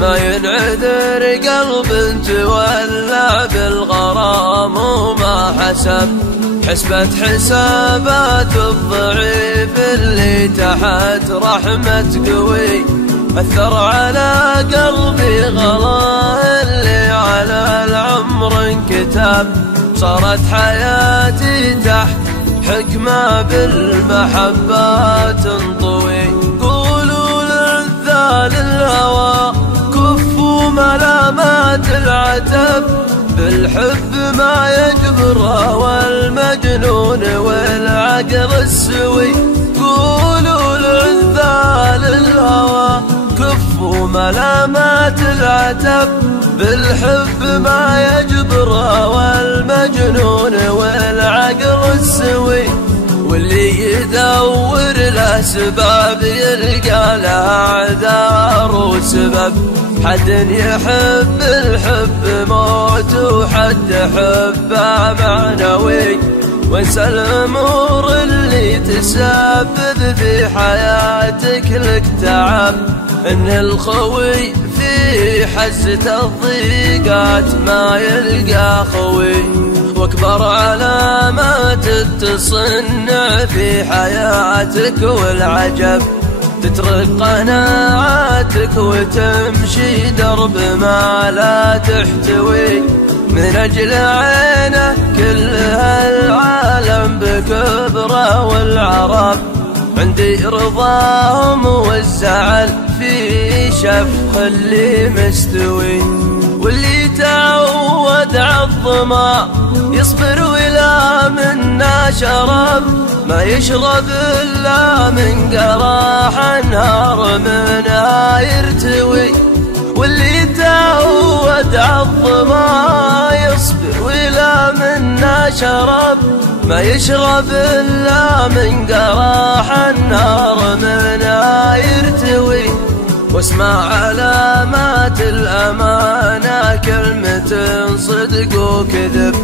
ما ينعذر قلب تولع بالغرام وما حسب حسبة حسابات الضعيف اللي تحت رحمة قوي أثر على قلبي غلاه اللي على العمر انكتب صارت حياتي تحت حكمة بالمحبة تنطوي قولوا للذال الهوى كفوا ملامات العتب بالحب ما يجبره والمجنون والعقل السوي قولوا للذال الهوى كفوا ملامات العتب بالحب ما يجبره والمجنون والعقل السوي واللي يدور له سباب يلقى له اعذار وسبب حد يحب الحب موت وحد حبه معنوي وانسى الامور اللي تسبب في حياتك لك تعب ان الخوي في حزة الضيقات ما يلقى خوي واكبر علامات التصنع في حياتك والعجب تترك قناعاتك وتمشي درب ما لا تحتوي من أجل عينه كل هالعالم بكبره والعرب عندي رضاهم والزعل في شفخ اللي مستوي واللي تعود عالظما يصبر ولا منا شرب ما يشرب إلا من قراح نهار منها يرتوي واللي تعود عالظما يصبر ولا منا شرب ما يشرب إلا من قراح النار منها يرتوي واسمع علامات الأمانة كلمة صدق وكذب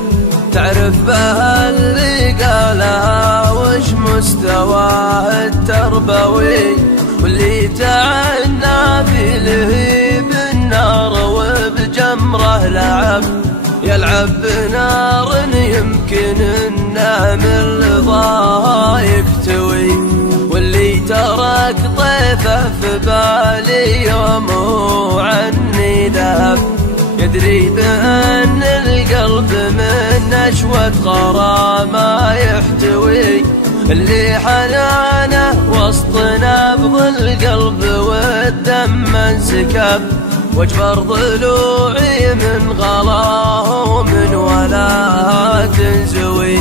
تعرف بها اللي قالها وش مستواه التربوي واللي تعنى في لهيب النار وبجمره لعب يلعب بنار يمكن انه من لظاها يكتوي واللي ترك طيفه في بالي يوم عني ذهب يدري بأن القلب من نشوة غرامة يحتوي اللي حنانه وسط نبض القلب والدم انسكب واجبر ضلوعي من غلاه ومن ولا تنزوي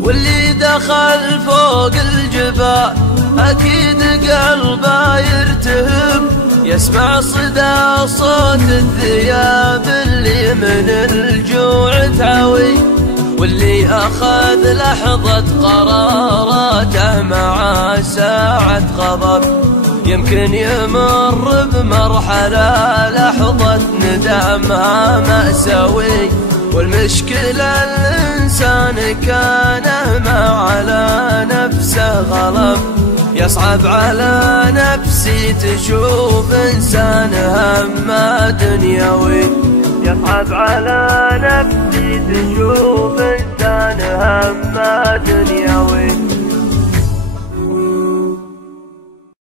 واللي دخل فوق الجبال أكيد قلبه يرتهب يسمع صدى صوت الذياب اللي من الجوع تعوي واللي أخذ لحظة قراراته مع ساعة غضب يمكن يمر بمرحلة لحظة ندامها مأساوي والمشكلة الإنسان كان ما على نفسه غلب يصعب على نفسي تشوف إنسان همه دنيوي يصعب على نفسي تشوف إنسان همه دنيوي